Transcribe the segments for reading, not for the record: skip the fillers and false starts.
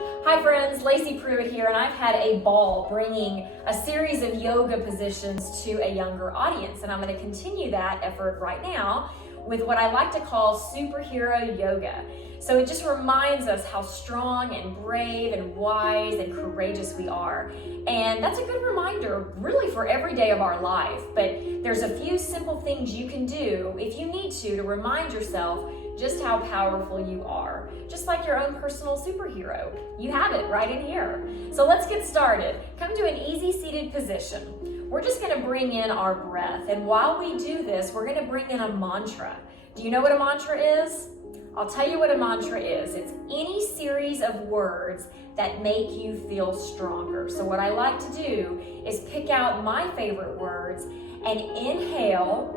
Hi friends, Lacey Pruitt here, and I've had a ball bringing a series of yoga positions to a younger audience, and I'm going to continue that effort right now with what I like to call superhero yoga. So it just reminds us how strong and brave and wise and courageous we are. And that's a good reminder really for every day of our life. But there's a few simple things you can do if you need to remind yourself just how powerful you are. Just like your own personal superhero. You have it right in here. So let's get started. Come to an easy seated position. We're just going to bring in our breath. And while we do this, we're going to bring in a mantra. Do you know what a mantra is? I'll tell you what a mantra is. It's any series of words that make you feel stronger. So what I like to do is pick out my favorite words and inhale,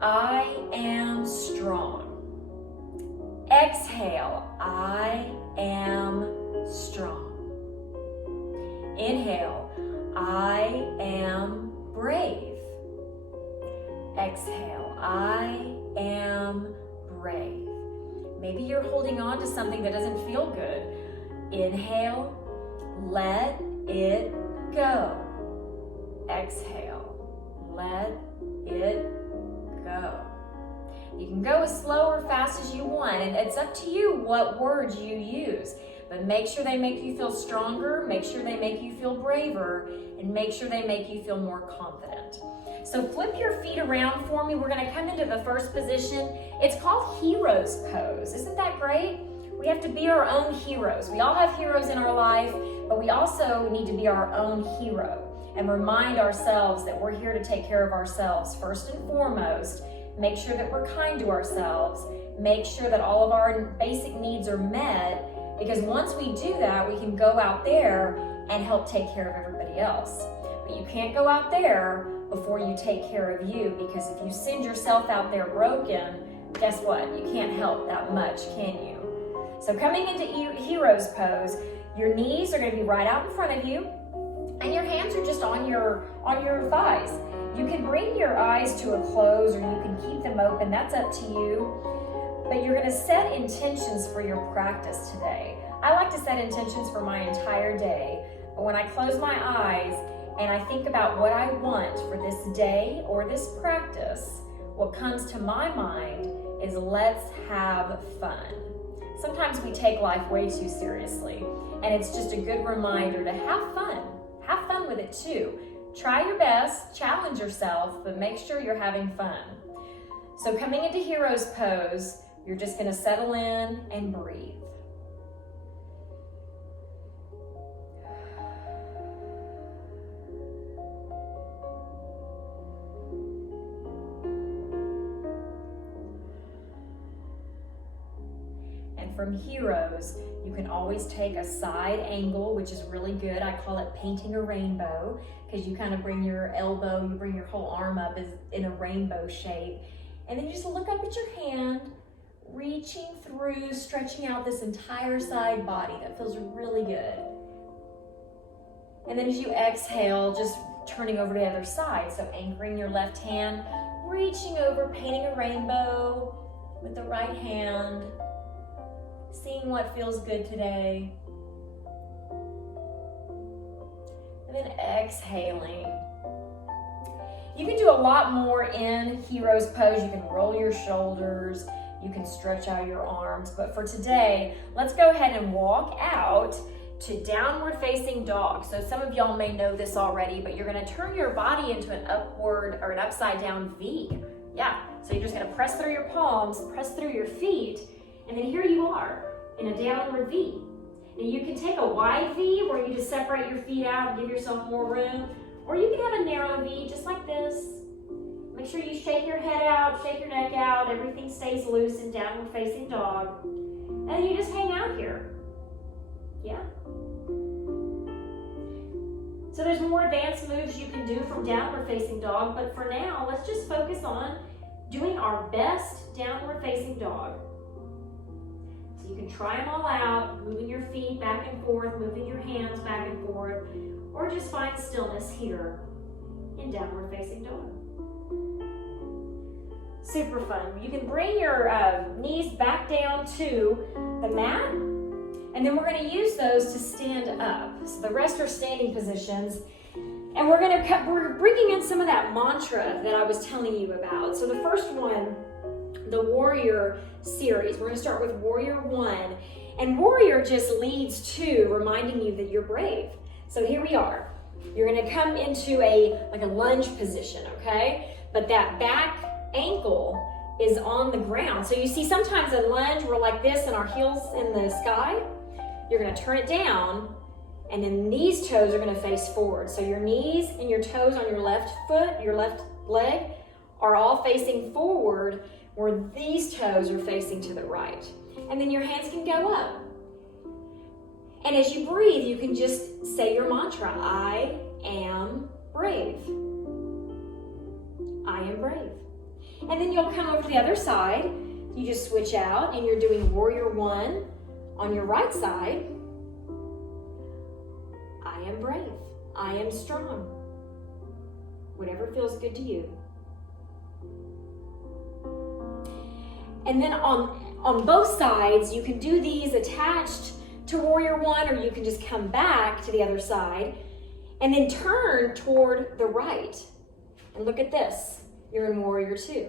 I am strong. Exhale, I am strong. Inhale, I am brave. Exhale, I am brave. Maybe you're holding on to something that doesn't feel good. Inhale, let it go. Exhale, let it go. You can go as slow or fast as you want, and it's up to you what words you use. But make sure they make you feel stronger, make sure they make you feel braver, and make sure they make you feel more confident. So flip your feet around for me. We're going to come into the first position. It's called Hero's Pose. Isn't that great? We have to be our own heroes. We all have heroes in our life, but we also need to be our own hero and remind ourselves that we're here to take care of ourselves first and foremost. Make sure that we're kind to ourselves. Make sure that all of our basic needs are met, because once we do that, we can go out there and help take care of everybody else. But you can't go out there before you take care of you, because if you send yourself out there broken, guess what? You can't help that much, can you? So coming into Hero's Pose, your knees are going to be right out in front of you, and your hands are just on your thighs. You can bring your eyes to a close, or you can keep them open. That's up to you. But you're going to set intentions for your practice today. I like to set intentions for my entire day. But when I close my eyes and I think about what I want for this day or this practice, what comes to my mind is let's have fun. Sometimes we take life way too seriously, and it's just a good reminder to have fun. Have fun with it too. Try your best, challenge yourself, but make sure you're having fun. So coming into Hero's Pose, you're just going to settle in and breathe. And from Heroes, you can always take a side angle, which is really good. I call it painting a rainbow, because you kind of bring your elbow, you bring your whole arm up as in a rainbow shape. And then you just look up at your hand, reaching through, stretching out this entire side body. That feels really good. And then as you exhale, just turning over to the other side. So anchoring your left hand, reaching over, painting a rainbow with the right hand. Seeing what feels good today. And then exhaling. You can do a lot more in Hero's Pose. You can roll your shoulders. You can stretch out your arms. But for today, let's go ahead and walk out to downward facing dog. So some of y'all may know this already, but you're going to turn your body into an upward or an upside down V. Yeah, so you're just going to press through your palms, press through your feet, and then here you are in a downward V. And you can take a wide V where you just separate your feet out and give yourself more room, or you can have a narrow V just like this. Make sure you shake your head out, shake your neck out, everything stays loose in downward facing dog. And then you just hang out here. Yeah. So there's more advanced moves you can do from downward facing dog, but for now, let's just focus on doing our best downward facing dog. So you can try them all out, moving your feet back and forth, moving your hands back and forth, or just find stillness here in downward facing dog. Super fun. You can bring your knees back down to the mat, And then we're going to use those to stand up. So the rest are standing positions. And we're bringing in some of that mantra that I was telling you about. So the first one, the warrior series, we're going to start with warrior 1. And warrior just leads to reminding you that you're brave. So here we are. You're going to come into a lunge position, okay? But that back ankle is on the ground. So you see sometimes a lunge, we're like this and our heels in the sky. You're going to turn it down, and then these toes are going to face forward. So your knees and your toes on your left foot, your left leg, are all facing forward, where these toes are facing to the right. And then your hands can go up. And as you breathe, you can just say your mantra, I am brave. I am brave. And then you'll come over to the other side. You just switch out and you're doing warrior 1 on your right side. I am brave. I am strong. Whatever feels good to you. And then on both sides, you can do these attached to warrior 1, or you can just come back to the other side and then turn toward the right. And look at this. You're in warrior 2.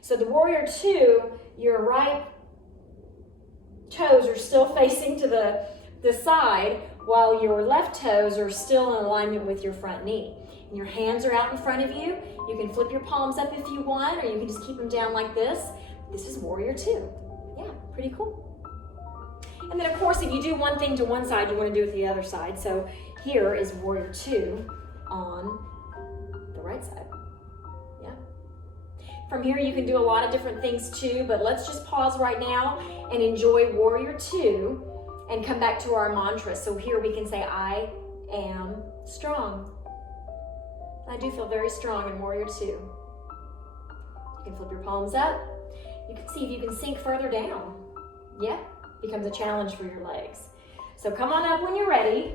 So the warrior 2, your right toes are still facing to the side, while your left toes are still in alignment with your front knee. And your hands are out in front of you. You can flip your palms up if you want, or you can just keep them down like this. This is warrior 2. Yeah, pretty cool. And then of course, if you do one thing to one side, you want to do it to the other side. So here is warrior 2 on the right side. Yeah. From here, you can do a lot of different things too, but let's just pause right now and enjoy warrior 2 and come back to our mantra. So here we can say, I am strong. I do feel very strong in warrior 2. You can flip your palms up. You can see if you can sink further down. Yeah, becomes a challenge for your legs. So come on up when you're ready.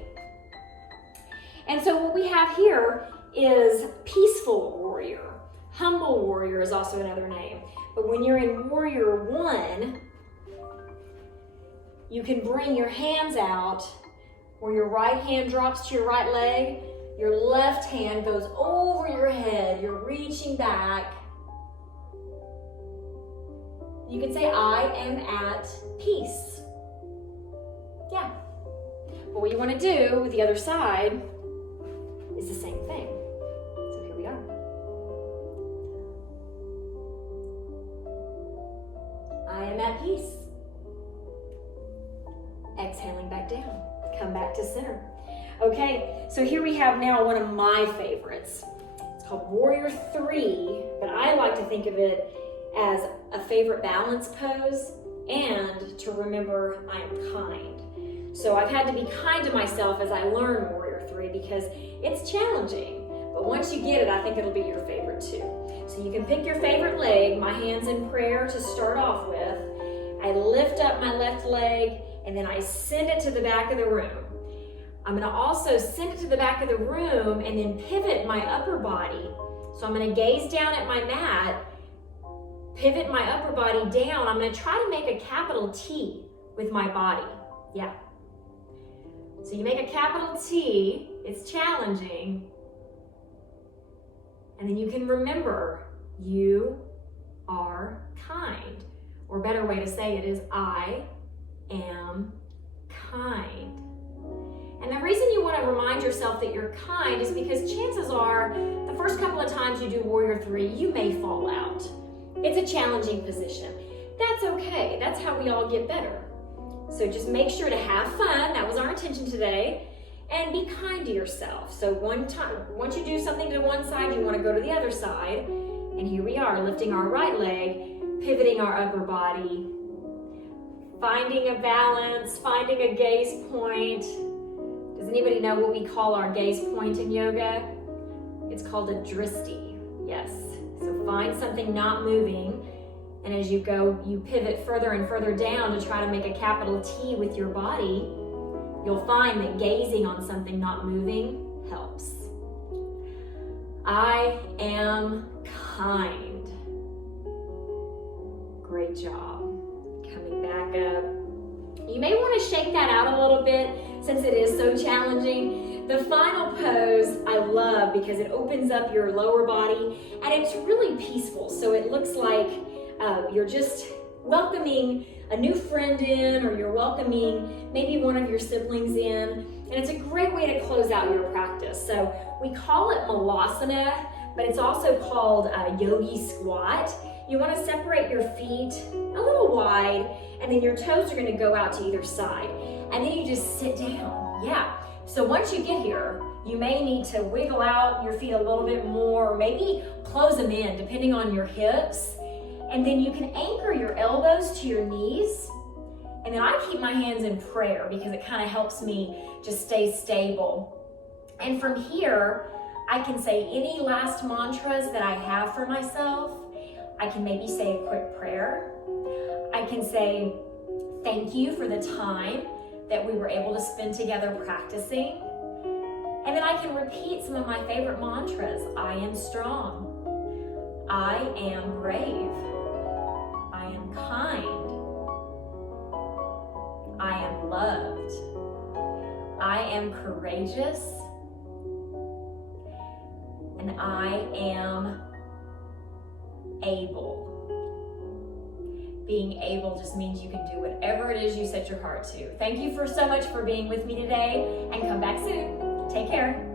And so what we have here is peaceful warrior. Humble warrior is also another name. But when you're in warrior 1, you can bring your hands out where your right hand drops to your right leg. Your left hand goes over your head. You're reaching back. You can say, I am at peace. Yeah. But what you want to do with the other side is the same thing. So here we are. I am at peace. Exhaling back down. Come back to center. Okay, so here we have now one of my favorites. It's called Warrior 3, but I like to think of it as a favorite balance pose and to remember I am kind. So I've had to be kind to myself as I learn Warrior 3 because it's challenging. But once you get it, I think it'll be your favorite too. So you can pick your favorite leg, my hands in prayer to start off with. I lift up my left leg and then I send it to the back of the room. I'm gonna also send it to the back of the room and then pivot my upper body. So I'm gonna gaze down at my mat, pivot my upper body down. I'm gonna try to make a capital T with my body. Yeah. So you make a capital T, it's challenging. And then you can remember, you are kind. Or a better way to say it is, I am kind. And the reason you want to remind yourself that you're kind is because chances are the first couple of times you do Warrior 3, you may fall out. It's a challenging position. That's okay. That's how we all get better. So just make sure to have fun. That was our intention today. And be kind to yourself. So once you do something to one side, you want to go to the other side. And here we are, lifting our right leg, pivoting our upper body, finding a balance, finding a gaze point. Does anybody know what we call our gaze point in yoga? It's called a dristi. Yes. So find something not moving, and as you go, you pivot further and further down to try to make a capital T with your body. You'll find that gazing on something not moving helps. I am kind. Great job. Coming back up. You may want to shake that out a little bit since it is so challenging. The final pose I love because it opens up your lower body and it's really peaceful. So it looks like you're just welcoming a new friend in, or you're welcoming maybe one of your siblings in. And it's a great way to close out your practice. So we call it Malasana, but it's also called Yogi Squat. You want to separate your feet a little wide, and then your toes are going to go out to either side. And then you just sit down. Yeah. So once you get here, you may need to wiggle out your feet a little bit more, or maybe close them in depending on your hips. And then you can anchor your elbows to your knees. And then I keep my hands in prayer because it kind of helps me just stay stable. And from here, I can say any last mantras that I have for myself. I can maybe say a quick prayer. I can say thank you for the time that we were able to spend together practicing. And then I can repeat some of my favorite mantras. I am strong. I am brave. I am kind. I am loved. I am courageous. And I am able. Being able just means you can do whatever it is you set your heart to. Thank you so much for being with me today, and come back soon. Take care.